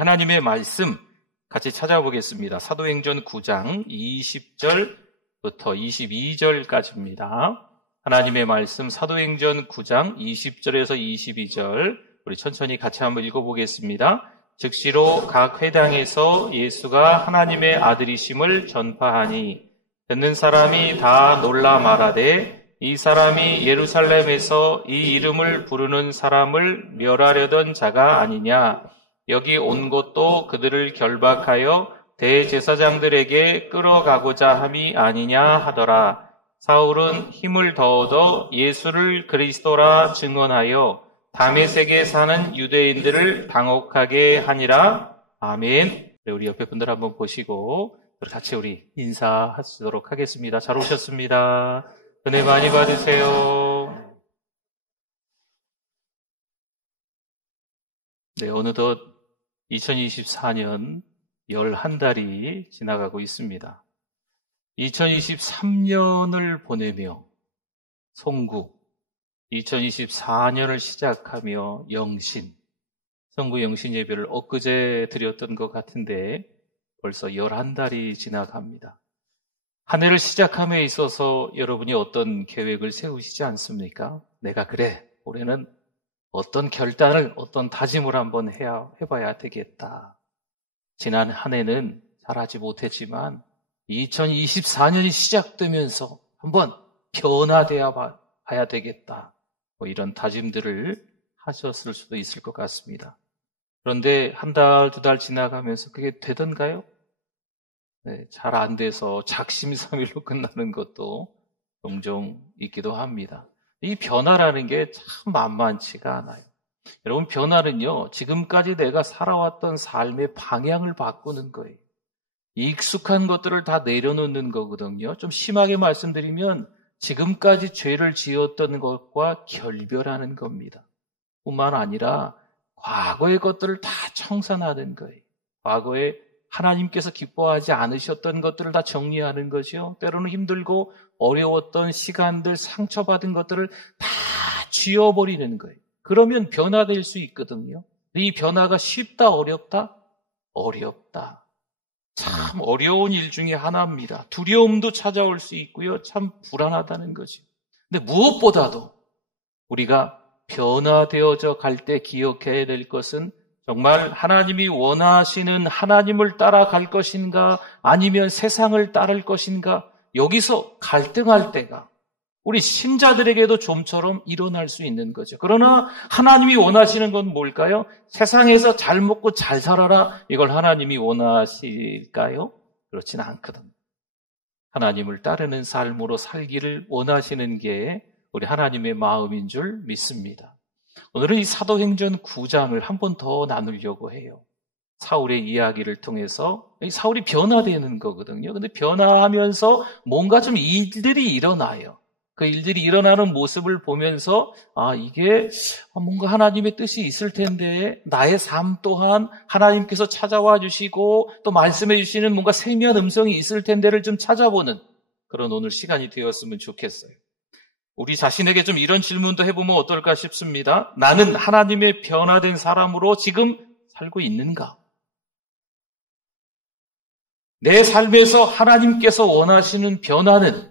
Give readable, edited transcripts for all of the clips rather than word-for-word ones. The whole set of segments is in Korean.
하나님의 말씀 같이 찾아보겠습니다. 사도행전 9장 20절부터 22절까지입니다. 하나님의 말씀 사도행전 9장 20절에서 22절 우리 천천히 같이 한번 읽어보겠습니다. 즉시로 각 회당에서 예수가 하나님의 아들이심을 전파하니 듣는 사람이 다 놀라 말하되 이 사람이 예루살렘에서 이 이름을 부르는 사람을 멸하려던 자가 아니냐. 여기 온 것도 그들을 결박하여 대제사장들에게 끌어가고자 함이 아니냐 하더라. 사울은 힘을 더 얻어 예수를 그리스도라 증언하여 다메섹에 사는 유대인들을 당혹하게 하니라. 아멘. 우리 옆에 분들 한번 보시고 같이 우리 인사하도록 하겠습니다. 잘 오셨습니다. 은혜 많이 받으세요. 네, 어느덧 2024년 11달이 지나가고 있습니다. 2023년을 보내며 송국, 2024년을 시작하며 영신, 성구 영신 예배를 엊그제 드렸던 것 같은데 벌써 11달이 지나갑니다. 한 해를 시작함에 있어서 여러분이 어떤 계획을 세우시지 않습니까? 내가 그래, 올해는 어떤 결단을, 어떤 다짐을 한번 해봐야 되겠다. 지난 한 해는 잘하지 못했지만 2024년이 시작되면서 한번 변화되어 봐야 되겠다. 이런 다짐들을 하셨을 수도 있을 것 같습니다. 그런데 한 달, 두 달 지나가면서 그게 되던가요? 네, 잘 안 돼서 작심삼일로 끝나는 것도 종종 있기도 합니다. 이 변화라는 게 참 만만치가 않아요. 여러분, 변화는요, 지금까지 내가 살아왔던 삶의 방향을 바꾸는 거예요. 익숙한 것들을 다 내려놓는 거거든요. 좀 심하게 말씀드리면 지금까지 죄를 지었던 것과 결별하는 겁니다. 뿐만 아니라 과거의 것들을 다 청산하는 거예요. 과거에 하나님께서 기뻐하지 않으셨던 것들을 다 정리하는 거죠. 때로는 힘들고 어려웠던 시간들, 상처받은 것들을 다 지워버리는 거예요. 그러면 변화될 수 있거든요. 이 변화가 쉽다, 어렵다? 어렵다. 참 어려운 일 중에 하나입니다. 두려움도 찾아올 수 있고요. 참 불안하다는 거죠. 근데 무엇보다도 우리가 변화되어져 갈 때 기억해야 될 것은 정말 하나님이 원하시는 하나님을 따라갈 것인가 아니면 세상을 따를 것인가 여기서 갈등할 때가 우리 신자들에게도 좀처럼 일어날 수 있는 거죠. 그러나 하나님이 원하시는 건 뭘까요? 세상에서 잘 먹고 잘 살아라 이걸 하나님이 원하실까요? 그렇지는 않거든요. 하나님을 따르는 삶으로 살기를 원하시는 게 우리 하나님의 마음인 줄 믿습니다. 오늘은 이 사도행전 9장을 한 번 더 나누려고 해요. 사울의 이야기를 통해서 사울이 변화되는 거거든요. 근데 변화하면서 뭔가 좀 일들이 일어나요. 그 일들이 일어나는 모습을 보면서 이게 뭔가 하나님의 뜻이 있을 텐데 나의 삶 또한 하나님께서 찾아와 주시고 또 말씀해 주시는 뭔가 세미한 음성이 있을 텐데를 좀 찾아보는 그런 오늘 시간이 되었으면 좋겠어요. 우리 자신에게 좀 이런 질문도 해보면 어떨까 싶습니다. 나는 하나님의 변화된 사람으로 지금 살고 있는가? 내 삶에서 하나님께서 원하시는 변화는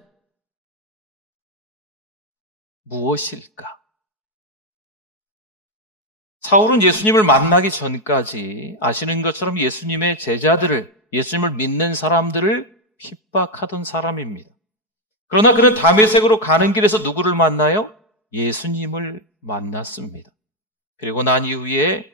무엇일까? 사울은 예수님을 만나기 전까지 아시는 것처럼 예수님의 제자들을, 예수님을 믿는 사람들을 핍박하던 사람입니다. 그러나 그는 다메섹으로 가는 길에서 누구를 만나요? 예수님을 만났습니다. 그리고 난 이후에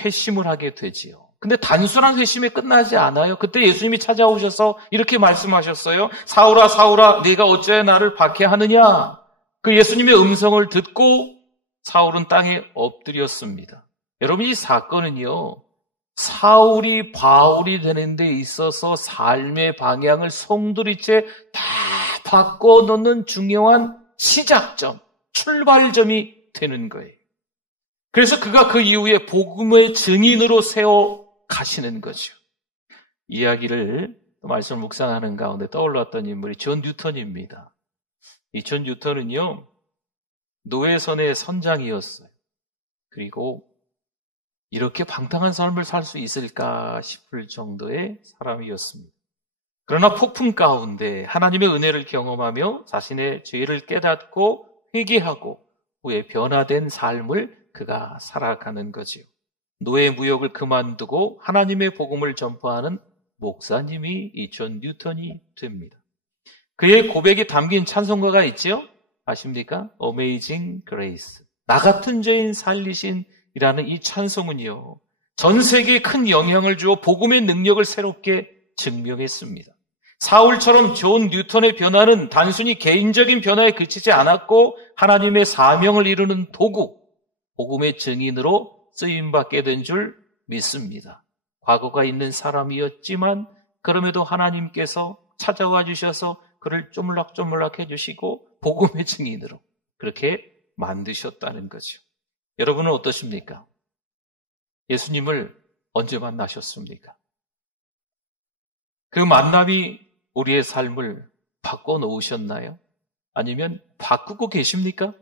회심을 하게 되지요. 근데 단순한 회심에 끝나지 않아요. 그때 예수님이 찾아오셔서 이렇게 말씀하셨어요. 사울아, 사울아, 네가 어찌하여 나를 박해하느냐? 그 예수님의 음성을 듣고 사울은 땅에 엎드렸습니다. 여러분, 이 사건은요, 사울이 바울이 되는 데 있어서 삶의 방향을 송두리째 다 바꿔놓는 중요한 시작점, 출발점이 되는 거예요. 그래서 그가 그 이후에 복음의 증인으로 세워 가시는 거죠. 이야기를 말씀을 묵상하는 가운데 떠올랐던 인물이 존 뉴턴입니다. 이 존 뉴턴은요, 노회선의 선장이었어요. 그리고 이렇게 방탕한 삶을 살 수 있을까 싶을 정도의 사람이었습니다. 그러나 폭풍 가운데 하나님의 은혜를 경험하며 자신의 죄를 깨닫고 회개하고 후에 변화된 삶을 그가 살아가는 거지요. 노예 무역을 그만두고 하나님의 복음을 전파하는 목사님이 이 존 뉴턴이 됩니다. 그의 고백이 담긴 찬송가가 있지요? 아십니까? Amazing Grace. 나 같은 죄인 살리신이라는 이 찬송은요, 전 세계에 큰 영향을 주어 복음의 능력을 새롭게 증명했습니다. 사울처럼 존 뉴턴의 변화는 단순히 개인적인 변화에 그치지 않았고 하나님의 사명을 이루는 도구, 복음의 증인으로 쓰임받게 된 줄 믿습니다. 과거가 있는 사람이었지만 그럼에도 하나님께서 찾아와 주셔서 그를 쪼물락쪼물락 해주시고 복음의 증인으로 그렇게 만드셨다는 거죠. 여러분은 어떠십니까? 예수님을 언제 만나셨습니까? 그 만남이 우리의 삶을 바꿔놓으셨나요? 아니면 바꾸고 계십니까?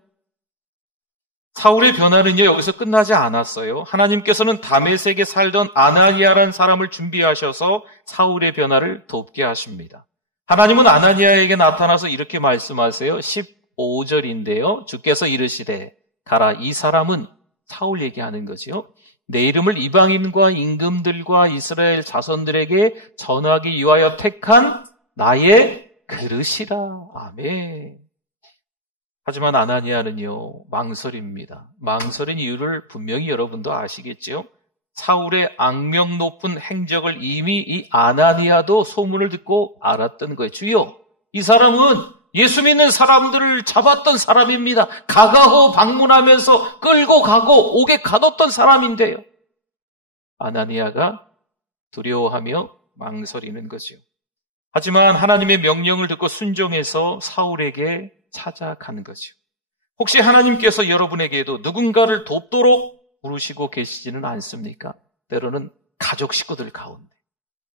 사울의 변화는요, 여기서 끝나지 않았어요. 하나님께서는 다메섹에 살던 아나니아라는 사람을 준비하셔서 사울의 변화를 돕게 하십니다. 하나님은 아나니아에게 나타나서 이렇게 말씀하세요. 15절인데요. 주께서 이르시되 가라, 이 사람은 사울 얘기하는 거지요. 내 이름을 이방인과 임금들과 이스라엘 자손들에게 전하기 위하여 택한 나의 그릇이라. 아멘. 하지만 아나니아는요, 망설입니다. 망설인 이유를 분명히 여러분도 아시겠죠? 사울의 악명 높은 행적을 이미 이 아나니아도 소문을 듣고 알았던 거예요. 주여, 이 사람은 예수 믿는 사람들을 잡았던 사람입니다. 가가호 방문하면서 끌고 가고 옥에 가뒀던 사람인데요. 아나니아가 두려워하며 망설이는 거죠. 하지만 하나님의 명령을 듣고 순종해서 사울에게 찾아가는 거죠. 혹시 하나님께서 여러분에게도 누군가를 돕도록 부르시고 계시지는 않습니까? 때로는 가족 식구들 가운데,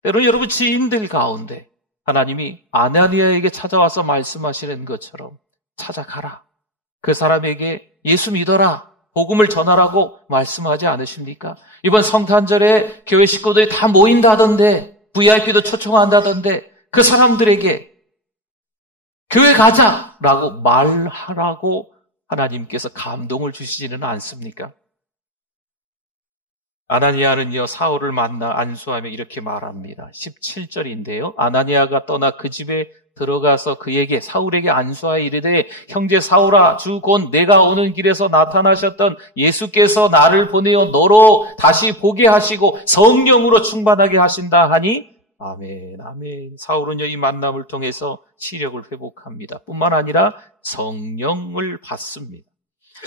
때로는 여러분 지인들 가운데 하나님이 아나니아에게 찾아와서 말씀하시는 것처럼 찾아가라. 그 사람에게 예수 믿어라. 복음을 전하라고 말씀하지 않으십니까? 이번 성탄절에 교회 식구들이 다 모인다던데, VIP도 초청한다던데 그 사람들에게 교회 가자라고 말하라고 하나님께서 감동을 주시지는 않습니까? 아나니아는요, 사울을 만나 안수하며 이렇게 말합니다. 17절인데요. 아나니아가 떠나 그 집에 들어가서 그에게, 사울에게 안수하여 이르되 형제 사울아, 주 곧 내가 오는 길에서 나타나셨던 예수께서 나를 보내어 너로 다시 보게 하시고 성령으로 충만하게 하신다 하니 아멘, 아멘. 사울은요, 이 만남을 통해서 시력을 회복합니다. 뿐만 아니라 성령을 받습니다.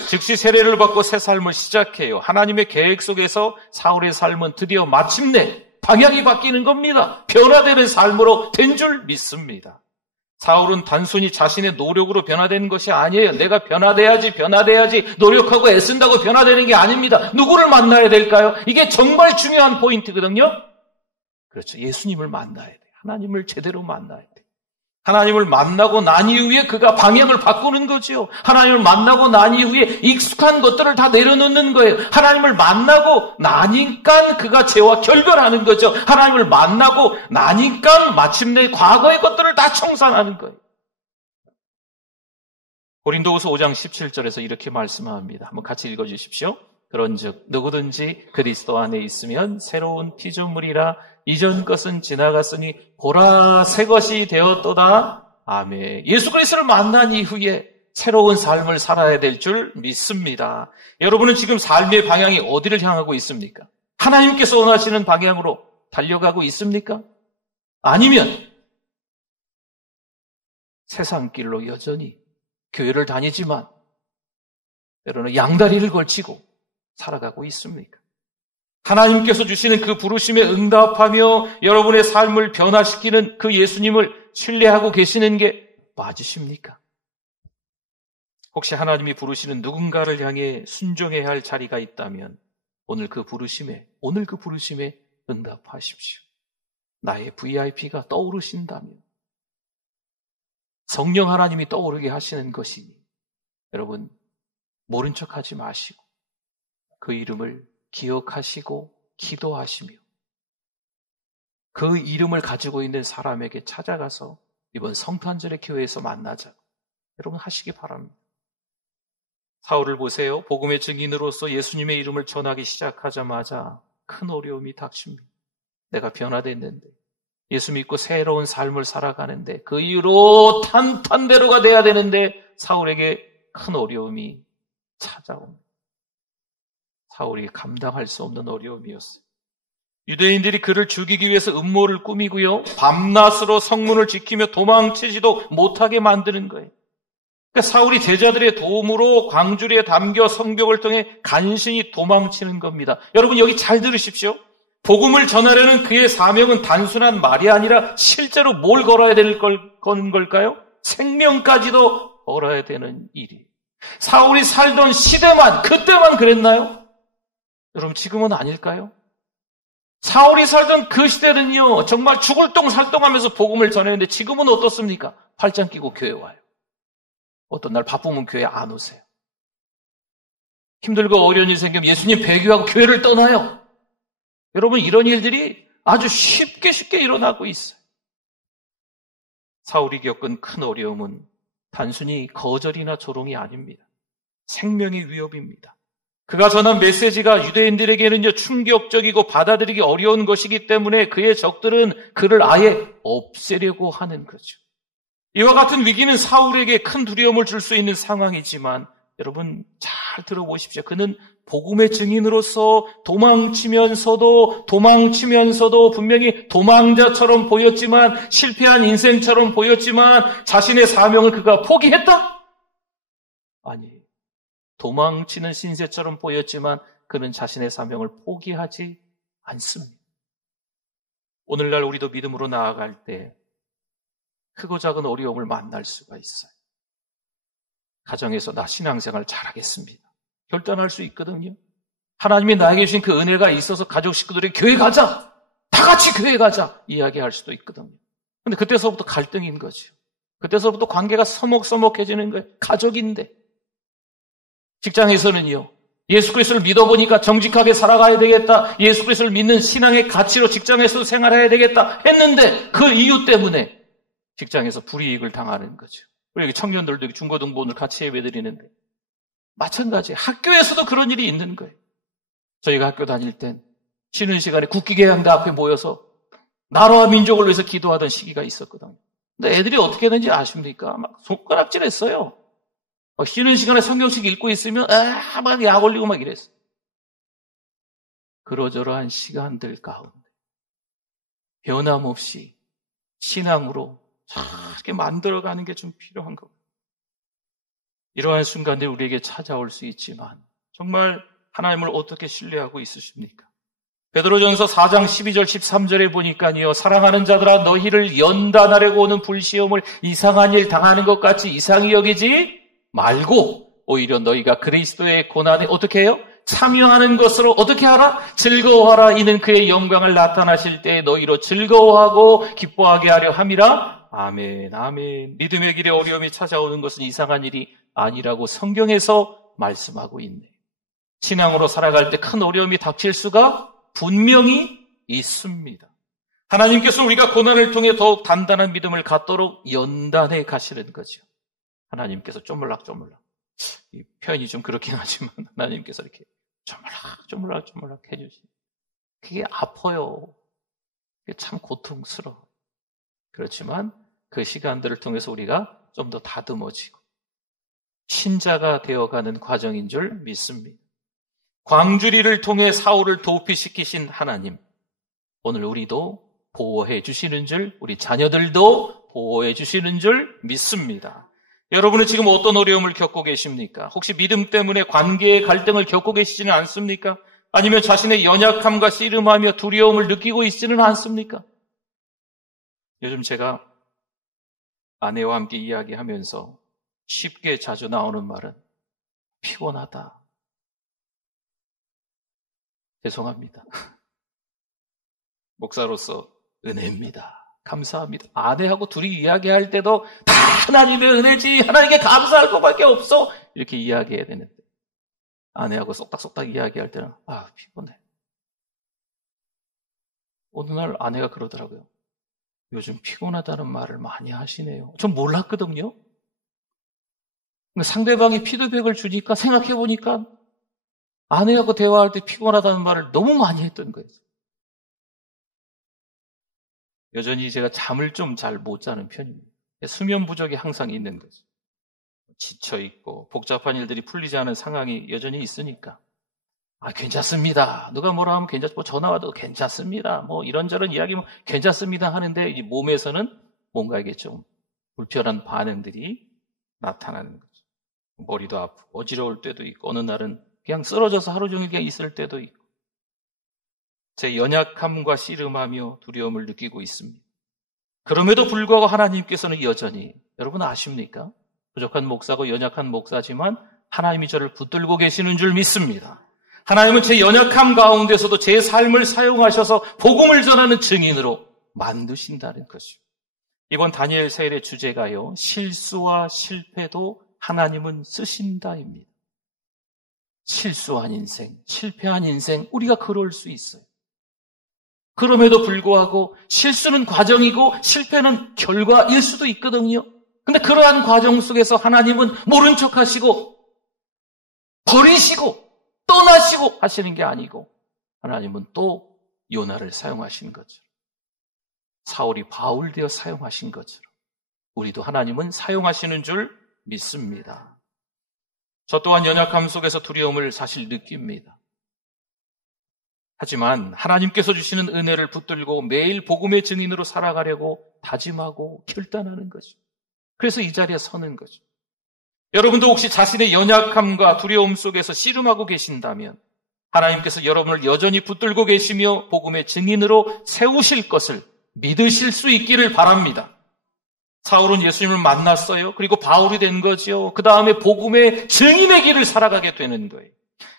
즉시 세례를 받고 새 삶을 시작해요. 하나님의 계획 속에서 사울의 삶은 드디어 마침내 방향이 바뀌는 겁니다. 변화되는 삶으로 된 줄 믿습니다. 사울은 단순히 자신의 노력으로 변화되는 것이 아니에요. 내가 변화돼야지 노력하고 애쓴다고 변화되는 게 아닙니다. 누구를 만나야 될까요? 이게 정말 중요한 포인트거든요. 그렇죠. 예수님을 만나야 돼요. 하나님을 제대로 만나야 돼요. 하나님을 만나고 난 이후에 그가 방향을 바꾸는 거지요. 하나님을 만나고 난 이후에 익숙한 것들을 다 내려놓는 거예요. 하나님을 만나고 나니까 그가 죄와 결별하는 거죠. 하나님을 만나고 나니까 마침내 과거의 것들을 다 청산하는 거예요. 고린도후서 5장 17절에서 이렇게 말씀합니다. 한번 같이 읽어주십시오. 그런즉 누구든지 그리스도 안에 있으면 새로운 피조물이라 이전 것은 지나갔으니 보라 새 것이 되었도다. 아멘. 예수 그리스도를 만난 이후에 새로운 삶을 살아야 될 줄 믿습니다. 여러분은 지금 삶의 방향이 어디를 향하고 있습니까? 하나님께서 원하시는 방향으로 달려가고 있습니까? 아니면 세상 길로 여전히 교회를 다니지만 때로는 양다리를 걸치고 살아가고 있습니까? 하나님께서 주시는 그 부르심에 응답하며 여러분의 삶을 변화시키는 그 예수님을 신뢰하고 계시는 게 맞으십니까? 혹시 하나님이 부르시는 누군가를 향해 순종해야 할 자리가 있다면 오늘 그 부르심에 응답하십시오. 나의 VIP가 떠오르신다면 성령 하나님이 떠오르게 하시는 것이니 여러분 모른 척하지 마시고 그 이름을 기억하시고 기도하시며 그 이름을 가지고 있는 사람에게 찾아가서 이번 성탄절의 교회에서 만나자. 여러분 하시기 바랍니다. 사울을 보세요. 복음의 증인으로서 예수님의 이름을 전하기 시작하자마자 큰 어려움이 닥칩니다. 내가 변화됐는데 예수 믿고 새로운 삶을 살아가는데 그 이후로 탄탄대로가 돼야 되는데 사울에게 큰 어려움이 찾아옵니다. 사울이 감당할 수 없는 어려움이었어요. 유대인들이 그를 죽이기 위해서 음모를 꾸미고요. 밤낮으로 성문을 지키며 도망치지도 못하게 만드는 거예요. 그러니까 사울이 제자들의 도움으로 광주리에 담겨 성벽을 통해 간신히 도망치는 겁니다. 여러분 여기 잘 들으십시오. 복음을 전하려는 그의 사명은 단순한 말이 아니라 실제로 뭘 걸어야 될 걸까요? 생명까지도 걸어야 되는 일이에요. 사울이 살던 시대만, 그때만 그랬나요? 여러분 지금은 아닐까요? 사울이 살던 그 시대는요, 정말 죽을 똥 살똥하면서 복음을 전했는데 지금은 어떻습니까? 팔짱 끼고 교회 와요. 어떤 날 바쁘면 교회 안 오세요. 힘들고 어려운 일 생기면 예수님 배교하고 교회를 떠나요. 여러분 이런 일들이 아주 쉽게 일어나고 있어요. 사울이 겪은 큰 어려움은 단순히 거절이나 조롱이 아닙니다. 생명의 위협입니다. 그가 전한 메시지가 유대인들에게는요 충격적이고 받아들이기 어려운 것이기 때문에 그의 적들은 그를 아예 없애려고 하는 거죠. 이와 같은 위기는 사울에게 큰 두려움을 줄 수 있는 상황이지만 여러분 잘 들어보십시오. 그는 복음의 증인으로서 도망치면서도 분명히 도망자처럼 보였지만 실패한 인생처럼 보였지만 자신의 사명을 그가 포기했다? 아니에요. 도망치는 신세처럼 보였지만 그는 자신의 사명을 포기하지 않습니다. 오늘날 우리도 믿음으로 나아갈 때 크고 작은 어려움을 만날 수가 있어요. 가정에서 나 신앙생활 잘하겠습니다. 결단할 수 있거든요. 하나님이 나에게 주신 그 은혜가 있어서 가족 식구들이 교회 가자! 다 같이 교회 가자! 이야기할 수도 있거든요. 근데 그때서부터 갈등인 거죠. 그때서부터 관계가 서먹서먹해지는 거예요. 가족인데. 직장에서는요. 예수 그리스도를 믿어보니까 정직하게 살아가야 되겠다. 예수 그리스도를 믿는 신앙의 가치로 직장에서도 생활해야 되겠다 했는데 그 이유 때문에 직장에서 불이익을 당하는 거죠. 우리 여기 청년들도 중고등부 오늘 같이 예배드리는데 마찬가지 학교에서도 그런 일이 있는 거예요. 저희가 학교 다닐 땐 쉬는 시간에 국기계양대 앞에 모여서 나라와 민족을 위해서 기도하던 시기가 있었거든요. 근데 애들이 어떻게 했는지 아십니까? 막 손가락질했어요. 막 쉬는 시간에 성경책 읽고 있으면 막 약 올리고 막 이랬어요. 그러저러한 시간들 가운데 변함없이 신앙으로 이렇게 만들어가는 게 좀 필요한 겁니다. 이러한 순간들이 우리에게 찾아올 수 있지만 정말 하나님을 어떻게 신뢰하고 있으십니까? 베드로전서 4장 12절 13절에 보니까요. 사랑하는 자들아 너희를 연단하려고 오는 불시험을 이상한 일 당하는 것 같이 이상히 여기지 말고 오히려 너희가 그리스도의 고난에 어떻게 해요? 참여하는 것으로 어떻게 하라? 즐거워하라. 이는 그의 영광을 나타나실 때에 너희로 즐거워하고 기뻐하게 하려 함이라. 아멘, 아멘. 믿음의 길에 어려움이 찾아오는 것은 이상한 일이 아니라고 성경에서 말씀하고 있네. 신앙으로 살아갈 때 큰 어려움이 닥칠 수가 분명히 있습니다. 하나님께서 우리가 고난을 통해 더욱 단단한 믿음을 갖도록 연단해 가시는 거죠. 하나님께서 쪼물락쪼물락. 이 표현이 좀 그렇긴 하지만 하나님께서 이렇게 쪼물락 해주시. 그게 아파요. 그게 참 고통스러워. 그렇지만 그 시간들을 통해서 우리가 좀 더 다듬어지고 신자가 되어가는 과정인 줄 믿습니다. 광주리를 통해 사울을 도피시키신 하나님, 오늘 우리도 보호해 주시는 줄, 우리 자녀들도 보호해 주시는 줄 믿습니다. 여러분은 지금 어떤 어려움을 겪고 계십니까? 혹시 믿음 때문에 관계의 갈등을 겪고 계시지는 않습니까? 아니면 자신의 연약함과 씨름하며 두려움을 느끼고 있지는 않습니까? 요즘 제가 아내와 함께 이야기하면서 쉽게 자주 나오는 말은 피곤하다. 죄송합니다. 목사로서 은혜입니다. 감사합니다. 아내하고 둘이 이야기할 때도 다 하나님의 은혜지, 하나님께 감사할 것밖에 없어, 이렇게 이야기해야 되는데 아내하고 쏙닥쏙닥 이야기할 때는 피곤해. 어느 날 아내가 그러더라고요. 요즘 피곤하다는 말을 많이 하시네요. 전 몰랐거든요. 근데 상대방이 피드백을 주니까 생각해보니까 아내하고 대화할 때 피곤하다는 말을 너무 많이 했던 거예요. 여전히 제가 잠을 좀 잘 못 자는 편입니다. 수면 부족이 항상 있는 거죠. 지쳐있고 복잡한 일들이 풀리지 않은 상황이 여전히 있으니까 괜찮습니다. 누가 뭐라 하면 괜찮고 전화 와도 괜찮습니다. 이런저런 이야기 괜찮습니다 하는데 이 몸에서는 뭔가 이게 좀 불편한 반응들이 나타나는 거죠. 머리도 아프고 어지러울 때도 있고 어느 날은 그냥 쓰러져서 하루 종일 그냥 있을 때도 있고 제 연약함과 씨름하며 두려움을 느끼고 있습니다. 그럼에도 불구하고 하나님께서는 여전히 여러분 아십니까? 부족한 목사고 연약한 목사지만 하나님이 저를 붙들고 계시는 줄 믿습니다. 하나님은 제 연약함 가운데서도 제 삶을 사용하셔서 복음을 전하는 증인으로 만드신다는 것이죠. 이번 다니엘 세일의 주제가요. 실수와 실패도 하나님은 쓰신다입니다. 실수한 인생, 실패한 인생, 우리가 그럴 수 있어요. 그럼에도 불구하고 실수는 과정이고 실패는 결과일 수도 있거든요. 근데 그러한 과정 속에서 하나님은 모른 척 하시고 버리시고 떠나시고 하시는 게 아니고 하나님은 또 요나를 사용하신 것처럼 사울이 바울 되어 사용하신 것처럼 우리도 하나님은 사용하시는 줄 믿습니다. 저 또한 연약함 속에서 두려움을 사실 느낍니다. 하지만 하나님께서 주시는 은혜를 붙들고 매일 복음의 증인으로 살아가려고 다짐하고 결단하는 거죠. 그래서 이 자리에 서는 거죠. 여러분도 혹시 자신의 연약함과 두려움 속에서 씨름하고 계신다면 하나님께서 여러분을 여전히 붙들고 계시며 복음의 증인으로 세우실 것을 믿으실 수 있기를 바랍니다. 사울은 예수님을 만났어요. 그리고 바울이 된 거죠. 그 다음에 복음의 증인의 길을 살아가게 되는 거예요.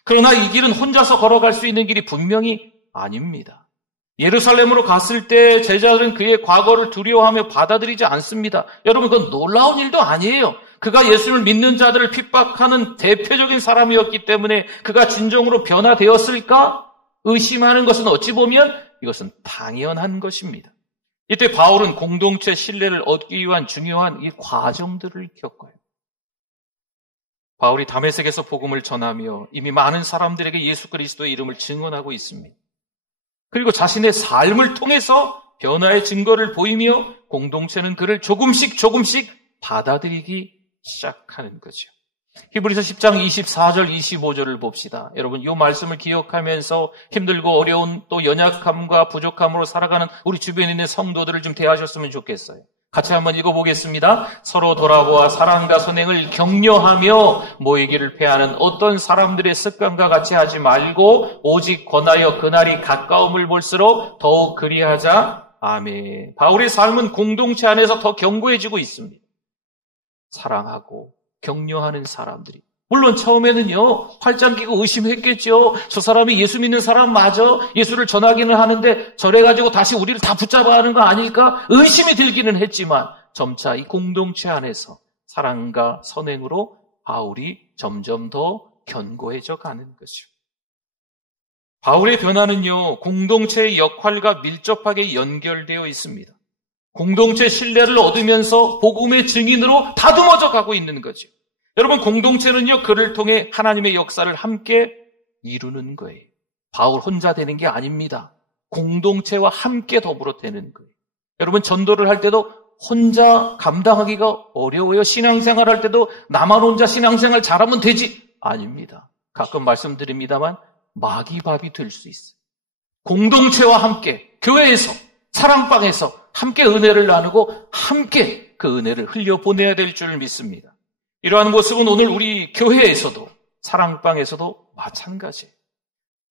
그러나 이 길은 혼자서 걸어갈 수 있는 길이 분명히 아닙니다. 예루살렘으로 갔을 때 제자들은 그의 과거를 두려워하며 받아들이지 않습니다. 여러분, 그건 놀라운 일도 아니에요. 그가 예수를 믿는 자들을 핍박하는 대표적인 사람이었기 때문에 그가 진정으로 변화되었을까? 의심하는 것은 어찌 보면 이것은 당연한 것입니다. 이때 바울은 공동체 신뢰를 얻기 위한 중요한 이 과정들을 겪어요. 바울이 다메섹에서 복음을 전하며 이미 많은 사람들에게 예수 그리스도의 이름을 증언하고 있습니다. 그리고 자신의 삶을 통해서 변화의 증거를 보이며 공동체는 그를 조금씩 받아들이기 시작하는 거죠. 히브리서 10장 24절 25절을 봅시다. 여러분 이 말씀을 기억하면서 힘들고 어려운 또 연약함과 부족함으로 살아가는 우리 주변에 있는 성도들을 좀 대하셨으면 좋겠어요. 같이 한번 읽어보겠습니다. 서로 돌아보아 사랑과 선행을 격려하며 모이기를 패하는 어떤 사람들의 습관과 같이 하지 말고 오직 권하여 그날이 가까움을 볼수록 더욱 그리하자. 아멘. 바울의 삶은 공동체 안에서 더 견고해지고 있습니다. 사랑하고 격려하는 사람들이. 물론 처음에는요, 팔짱 끼고 의심했겠죠. 저 사람이 예수 믿는 사람 맞아? 예수를 전하기는 하는데 저래가지고 다시 우리를 다 붙잡아 하는 거 아닐까? 의심이 들기는 했지만 점차 이 공동체 안에서 사랑과 선행으로 바울이 점점 더 견고해져 가는 거죠. 바울의 변화는요, 공동체의 역할과 밀접하게 연결되어 있습니다. 공동체 신뢰를 얻으면서 복음의 증인으로 다듬어져 가고 있는 거죠. 여러분, 공동체는요, 그를 통해 하나님의 역사를 함께 이루는 거예요. 바울 혼자 되는 게 아닙니다. 공동체와 함께 더불어 되는 거예요. 여러분, 전도를 할 때도 혼자 감당하기가 어려워요. 신앙생활 할 때도 나만 혼자 신앙생활 잘하면 되지. 아닙니다. 가끔 말씀드립니다만 마귀밥이 될 수 있어요. 공동체와 함께, 교회에서, 사랑방에서 함께 은혜를 나누고 함께 그 은혜를 흘려보내야 될 줄 믿습니다. 이러한 모습은 오늘 우리 교회에서도 사랑방에서도 마찬가지예요.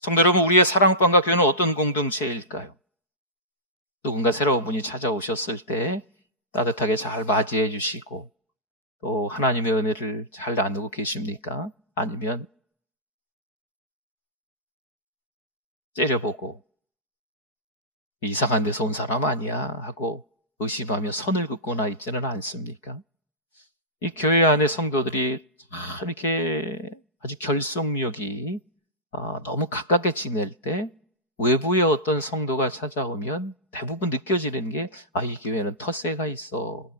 성도 여러분, 우리의 사랑방과 교회는 어떤 공동체일까요? 누군가 새로운 분이 찾아오셨을 때 따뜻하게 잘 맞이해 주시고 또 하나님의 은혜를 잘 나누고 계십니까? 아니면 째려보고 이상한 데서 온 사람 아니야 하고 의심하며 선을 긋거나 있지는 않습니까? 이 교회 안의 성도들이 참 이렇게 아주 결속력이 너무 가깝게 지낼 때 외부의 어떤 성도가 찾아오면 대부분 느껴지는 게 이 교회는 텃세가 있어.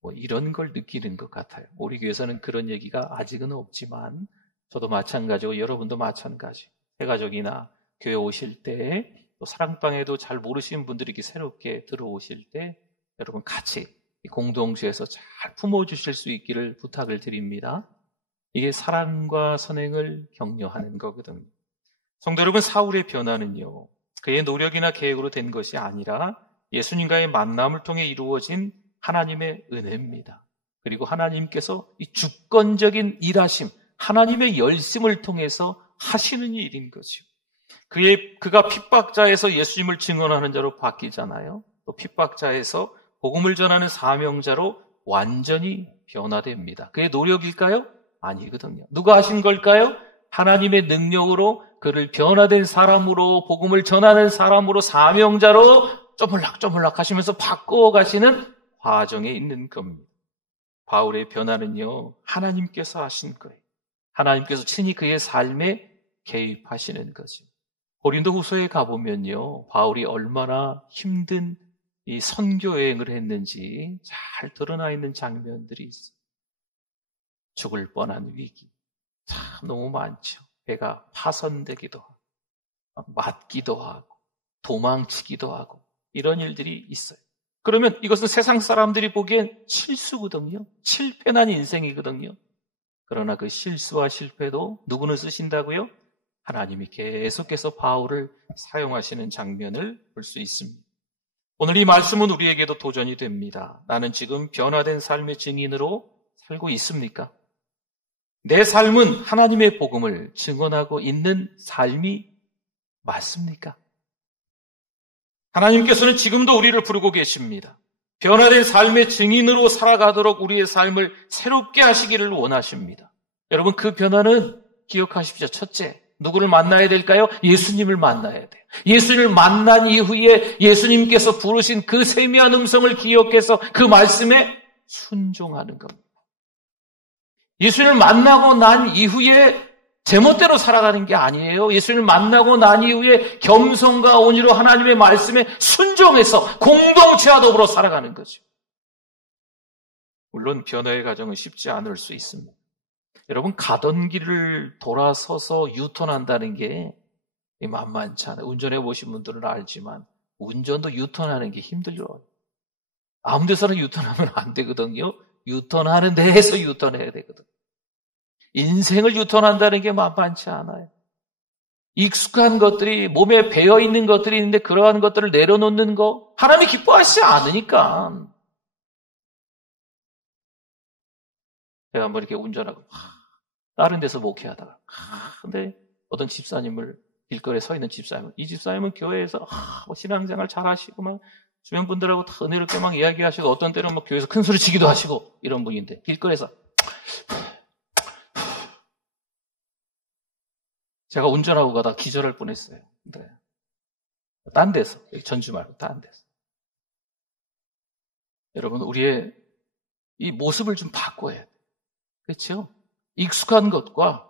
뭐 이런 걸 느끼는 것 같아요. 우리 교회에서는 그런 얘기가 아직은 없지만 저도 마찬가지고 여러분도 마찬가지. 새가족이나 교회 오실 때 또 사랑방에도 잘 모르시는 분들이 이렇게 새롭게 들어오실 때 여러분 같이 공동체에서 잘 품어주실 수 있기를 부탁을 드립니다. 이게 사랑과 선행을 격려하는 거거든요. 성도 여러분, 사울의 변화는요, 그의 노력이나 계획으로 된 것이 아니라 예수님과의 만남을 통해 이루어진 하나님의 은혜입니다. 그리고 하나님께서 이 주권적인 일하심, 하나님의 열심을 통해서 하시는 일인 거죠. 그가 핍박자에서 예수님을 증언하는 자로 바뀌잖아요. 또 핍박자에서 복음을 전하는 사명자로 완전히 변화됩니다. 그의 노력일까요? 아니거든요. 누가 하신 걸까요? 하나님의 능력으로 그를 변화된 사람으로, 복음을 전하는 사람으로, 사명자로 쪼물락쪼물락 하시면서 바꾸어 가시는 과정에 있는 겁니다. 바울의 변화는요, 하나님께서 하신 거예요. 하나님께서 친히 그의 삶에 개입하시는 거죠. 고린도후서에 가보면요, 바울이 얼마나 힘든 이 선교 여행을 했는지 잘 드러나 있는 장면들이 있어요. 죽을 뻔한 위기 참 너무 많죠. 배가 파손되기도 하고 맞기도 하고 도망치기도 하고 이런 일들이 있어요. 그러면 이것은 세상 사람들이 보기엔 실수거든요. 실패난 인생이거든요. 그러나 그 실수와 실패도 누구는 쓰신다고요? 하나님이 계속해서 바울을 사용하시는 장면을 볼 수 있습니다. 오늘 이 말씀은 우리에게도 도전이 됩니다. 나는 지금 변화된 삶의 증인으로 살고 있습니까? 내 삶은 하나님의 복음을 증언하고 있는 삶이 맞습니까? 하나님께서는 지금도 우리를 부르고 계십니다. 변화된 삶의 증인으로 살아가도록 우리의 삶을 새롭게 하시기를 원하십니다. 여러분, 그 변화는 기억하십시오. 첫째, 누구를 만나야 될까요? 예수님을 만나야 돼요. 예수님을 만난 이후에 예수님께서 부르신 그 세미한 음성을 기억해서 그 말씀에 순종하는 겁니다. 예수님을 만나고 난 이후에 제멋대로 살아가는 게 아니에요. 예수님을 만나고 난 이후에 겸손과 온유로 하나님의 말씀에 순종해서 공동체와 더불어 살아가는 거죠. 물론 변화의 과정은 쉽지 않을 수 있습니다. 여러분, 가던 길을 돌아서서 유턴한다는 게 만만치 않아요. 운전해 보신 분들은 알지만 운전도 유턴하는 게 힘들어요. 아무 데서나 유턴하면 안 되거든요. 유턴하는 데에서 유턴해야 되거든요. 인생을 유턴한다는 게 만만치 않아요. 익숙한 것들이, 몸에 배어있는 것들이 있는데 그러한 것들을 내려놓는 거 하나님이 기뻐하시지 않으니까. 제가 한번 이렇게 운전하고 다른 데서 목회하다가 근데 어떤 집사님을, 길거리에 서 있는 집사님을, 이 집사님은 교회에서 신앙생활 잘 하시고 막 주변 분들하고 다 은혜롭게 막 이야기하시고 어떤 때는 막 교회에서 큰 소리 치기도 하시고 이런 분인데 길거리에서 제가 운전하고 가다가 기절할 뻔했어요. 네. 딴 데서, 전주 말고 딴 데서. 여러분, 우리의 이 모습을 좀 바꿔야 돼요. 그렇죠? 익숙한 것과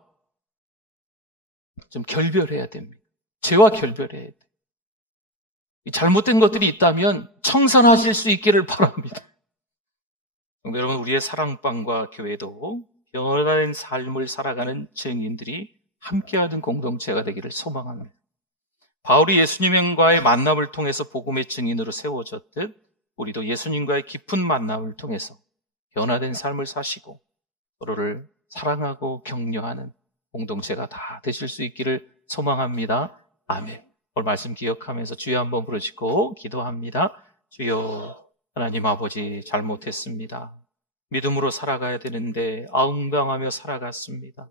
좀 결별해야 됩니다. 죄와 결별해야 돼요. 잘못된 것들이 있다면 청산하실 수 있기를 바랍니다. 여러분, 우리의 사랑방과 교회도 변화된 삶을 살아가는 증인들이 함께하는 공동체가 되기를 소망합니다. 바울이 예수님과의 만남을 통해서 복음의 증인으로 세워졌듯 우리도 예수님과의 깊은 만남을 통해서 변화된 삶을 사시고 서로를 사랑하고 격려하는 공동체가 다 되실 수 있기를 소망합니다. 아멘. 오늘 말씀 기억하면서 주여 한번 부르짖고 기도합니다. 주여, 하나님 아버지, 잘못했습니다. 믿음으로 살아가야 되는데 아웅당하며 살아갔습니다.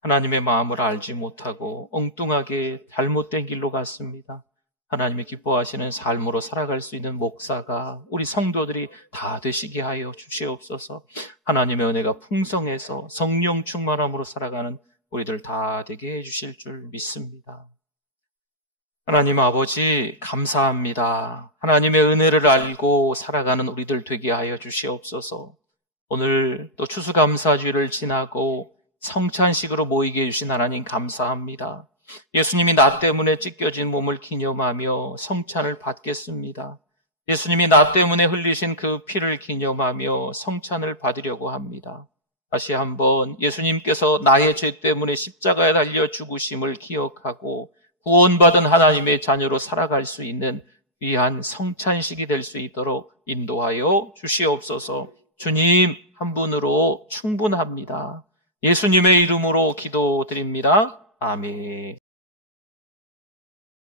하나님의 마음을 알지 못하고 엉뚱하게 잘못된 길로 갔습니다. 하나님이 기뻐하시는 삶으로 살아갈 수 있는 목사가 우리 성도들이 다 되시게 하여 주시옵소서. 하나님의 은혜가 풍성해서 성령 충만함으로 살아가는 우리들 다 되게 해주실 줄 믿습니다. 하나님 아버지, 감사합니다. 하나님의 은혜를 알고 살아가는 우리들 되게 하여 주시옵소서. 오늘 또 추수감사주일을 지나고 성찬식으로 모이게 해주신 하나님 감사합니다. 예수님이 나 때문에 찢겨진 몸을 기념하며 성찬을 받겠습니다. 예수님이 나 때문에 흘리신 그 피를 기념하며 성찬을 받으려고 합니다. 다시 한번 예수님께서 나의 죄 때문에 십자가에 달려 죽으심을 기억하고 구원받은 하나님의 자녀로 살아갈 수 있는 귀한 성찬식이 될 수 있도록 인도하여 주시옵소서. 주님 한 분으로 충분합니다. 예수님의 이름으로 기도드립니다. 아멘.